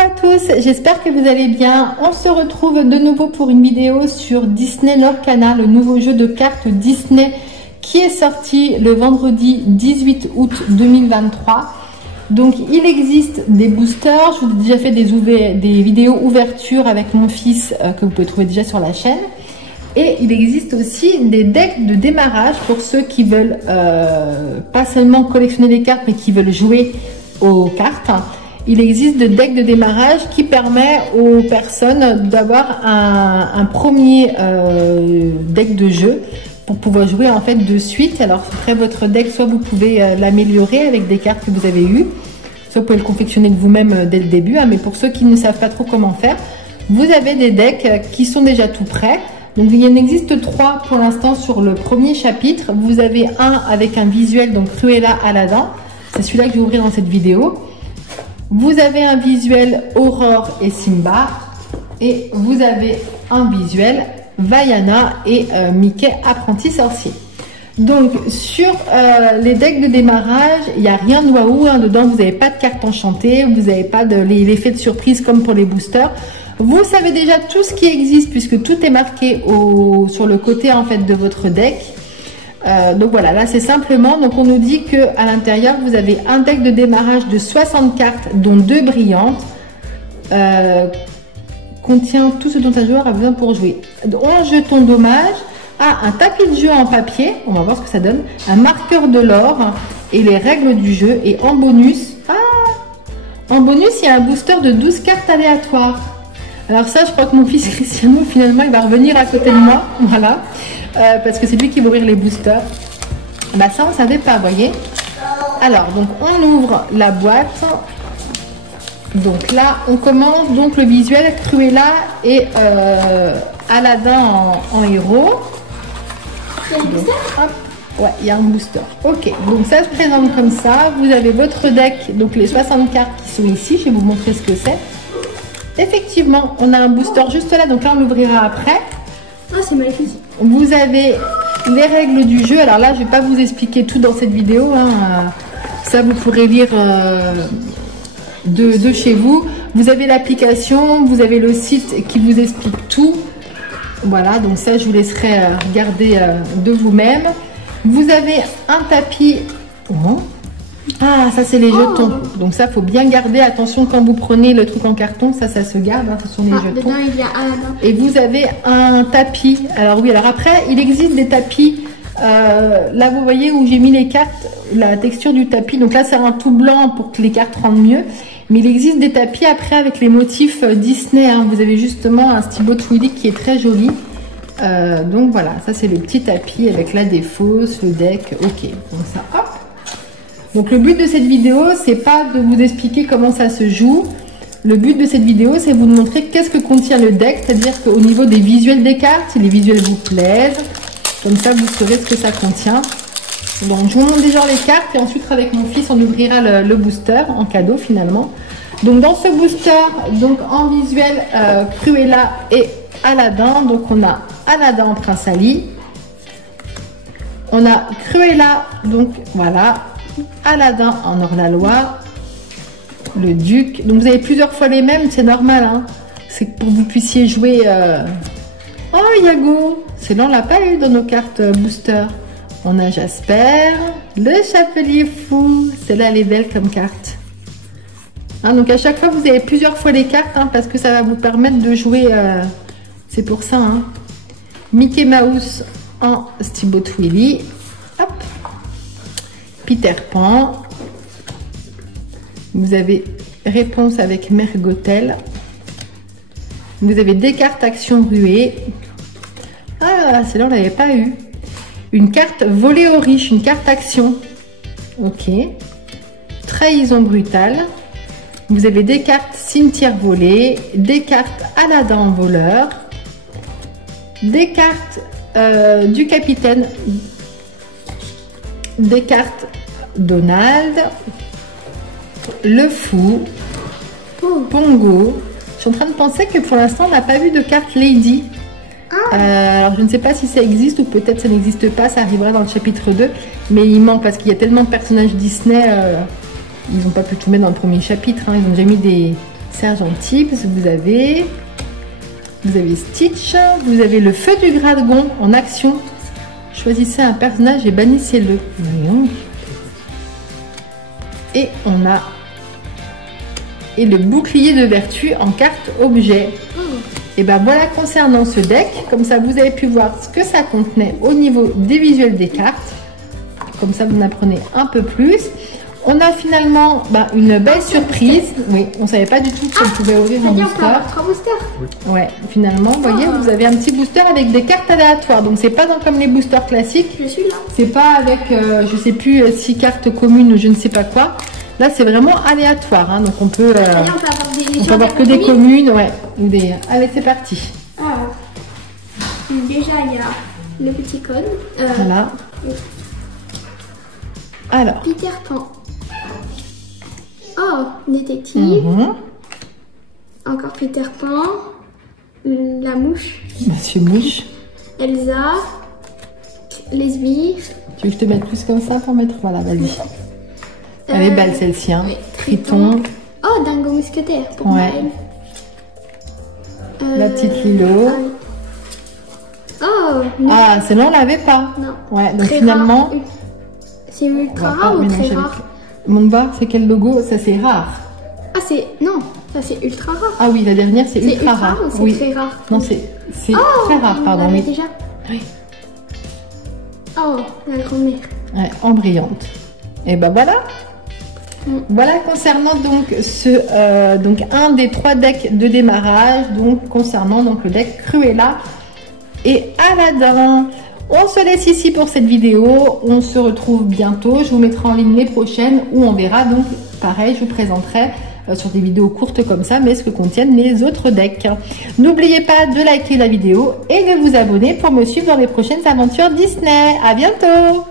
à tous, j'espère que vous allez bien. On se retrouve de nouveau pour une vidéo sur Disney Lorcana, le nouveau jeu de cartes Disney qui est sorti le vendredi 18 août 2023. Donc il existe des boosters, je vous ai déjà fait des vidéos ouverture avec mon fils que vous pouvez trouver déjà sur la chaîne. Et il existe aussi des decks de démarrage pour ceux qui veulent pas seulement collectionner les cartes mais qui veulent jouer aux cartes. Il existe des decks de démarrage qui permet aux personnes d'avoir un premier deck de jeu pour pouvoir jouer en fait de suite. Alors après votre deck, soit vous pouvez l'améliorer avec des cartes que vous avez eues, soit vous pouvez le confectionner de vous-même dès le début, hein, mais pour ceux qui ne savent pas trop comment faire, vous avez des decks qui sont déjà tout prêts. Donc il en existe 3 pour l'instant sur le premier chapitre. Vous avez un avec un visuel, donc Cruella, Aladdin, c'est celui-là que je vais ouvrir dans cette vidéo. Vous avez un visuel Aurore et Simba, et vous avez un visuel Vaiana et Mickey apprenti sorcier. Donc sur les decks de démarrage, il n'y a rien de waouh, hein, dedans vous n'avez pas de cartes enchantées, vous n'avez pas l'effet de surprise comme pour les boosters. Vous savez déjà tout ce qui existe puisque tout est marqué sur le côté en fait de votre deck. Donc voilà, là c'est simplement, donc on nous dit que à l'intérieur vous avez un deck de démarrage de 60 cartes dont 2 brillantes, contient tout ce dont un joueur a besoin pour jouer. 11 jetons dommage, un tapis de jeu en papier, on va voir ce que ça donne, un marqueur de l'or et les règles du jeu, et en bonus, il y a un booster de 12 cartes aléatoires. Alors ça, je crois que mon fils Cristiano, finalement, il va revenir à côté de moi, voilà, parce que c'est lui qui va ouvrir les boosters. Bah ça, on savait pas, vous voyez. Alors, donc, on ouvre la boîte. Donc là, on commence donc le visuel Cruella et Aladdin en héros. Donc, hop, ouais, il y a un booster. Ok, donc ça se présente comme ça. Vous avez votre deck, donc les 60 cartes qui sont ici. Je vais vous montrer ce que c'est. Effectivement, on a un booster juste là, donc là on l'ouvrira après. Ah, c'est magnifique. Vous avez les règles du jeu. Alors là, je ne vais pas vous expliquer tout dans cette vidéo, hein. Ça vous pourrez lire de chez vous. Vous avez l'application, vous avez le site qui vous explique tout. Voilà, donc ça je vous laisserai regarder de vous-même. Vous avez un tapis. Oh. Ah, ça c'est les jetons. Donc ça, faut bien garder. Attention quand vous prenez le truc en carton, ça se garde. Hein, ce sont les jetons. Dedans, il y a un... Et vous avez un tapis. Alors oui, alors après, il existe des tapis. Là, vous voyez où j'ai mis les cartes, la texture du tapis. Donc là, c'est un tout blanc pour que les cartes rendent mieux. Mais il existe des tapis après avec les motifs Disney. Hein. Vous avez justement un Steamboat Willie qui est très joli. Donc voilà, ça c'est le petit tapis avec la défausse, le deck. Ok, donc ça, hop. Donc le but de cette vidéo, c'est pas de vous expliquer comment ça se joue. Le but de cette vidéo, c'est vous montrer qu'est-ce que contient le deck. C'est-à-dire qu'au niveau des visuels des cartes, si les visuels vous plaisent, comme ça vous saurez ce que ça contient. Donc je vous montre déjà les cartes et ensuite avec mon fils on ouvrira le booster en cadeau finalement. Donc dans ce booster, donc en visuel Cruella et Aladdin. Donc on a Aladdin en Prince Ali. On a Cruella, donc voilà. Aladdin en Hors-la-Loi, le duc. Donc vous avez plusieurs fois les mêmes, c'est normal, hein. C'est pour que vous puissiez jouer. Oh, Yago, c'est là on l'a pas eu dans nos cartes booster. On a Jasper, le chapelier fou. Celle-là elle est belle comme carte. Hein, donc à chaque fois vous avez plusieurs fois les cartes, hein, parce que ça va vous permettre de jouer. C'est pour ça. Hein. Mickey Mouse en Steamboat Willie. Hop. Peter Pan. Vous avez réponse avec Mergotel. Vous avez des cartes action ruée. Ah, celle-là, on l'avait pas eu. Une carte volée aux riches, une carte action. Ok. Trahison brutale. Vous avez des cartes cimetière volée, des cartes Aladdin en voleur, des cartes du capitaine, des cartes Donald, le fou, Pongo. Je suis en train de penser que pour l'instant on n'a pas vu de carte Lady. Alors je ne sais pas si ça existe ou peut-être ça n'existe pas, ça arrivera dans le chapitre 2, mais il manque parce qu'il y a tellement de personnages Disney, ils n'ont pas pu tout mettre dans le premier chapitre, hein. Ils ont déjà mis Sergent Tibbs, vous avez Stitch, vous avez le feu du dragon en action. Choisissez un personnage et bannissez-le. Et on a le bouclier de vertu en carte objet. Et ben voilà concernant ce deck, comme ça vous avez pu voir ce que ça contenait au niveau des visuels des cartes. Comme ça vous en apprenez un peu plus. On a finalement une belle surprise. Oui, on ne savait pas du tout qu'on pouvait ouvrir un booster. 3 boosters. Ouais, finalement, vous voyez, vous avez un petit booster avec des cartes aléatoires. Donc c'est pas comme les boosters classiques. Je suis là. C'est pas avec, je sais plus, 6 cartes communes ou je ne sais pas quoi. Là, c'est vraiment aléatoire. Hein, donc on peut, on peut avoir que des communes, ouais, ou des. Allez, c'est parti. Alors, déjà il y a le petit code. Voilà. Alors. Peter Pan. Oh, détective. Encore Peter Pan. La mouche. Monsieur Mouche. Elsa. Les sbires. Tu veux que je te mette plus comme ça pour mettre. Voilà, vas-y. Elle est belle celle-ci. Hein. Oui, Triton. Oh, Dingo Mousquetaire pour ouais. Maëlle. La petite Lilo. Oh, non. Ah, celle-là on l'avait pas. Non. Ouais, donc très finalement. Rare. C'est ultra rare ou très rare? Mon bas, c'est quel logo? Ça c'est rare. Ah c'est non, ça c'est ultra rare. Ah oui, la dernière c'est ultra rare. Ou c'est oui. très rare? Non, c'est très rare, pardon. On oui. déjà. Oui. Oh, la grand-mère. Ouais, en brillante. Et ben voilà. Voilà concernant donc donc un des 3 decks de démarrage, donc concernant donc le deck Cruella et Aladdin. On se laisse ici pour cette vidéo, on se retrouve bientôt, je vous mettrai en ligne les prochaines où on verra donc pareil, je vous présenterai sur des vidéos courtes comme ça, mais ce que contiennent les autres decks. N'oubliez pas de liker la vidéo et de vous abonner pour me suivre dans les prochaines aventures Disney. À bientôt!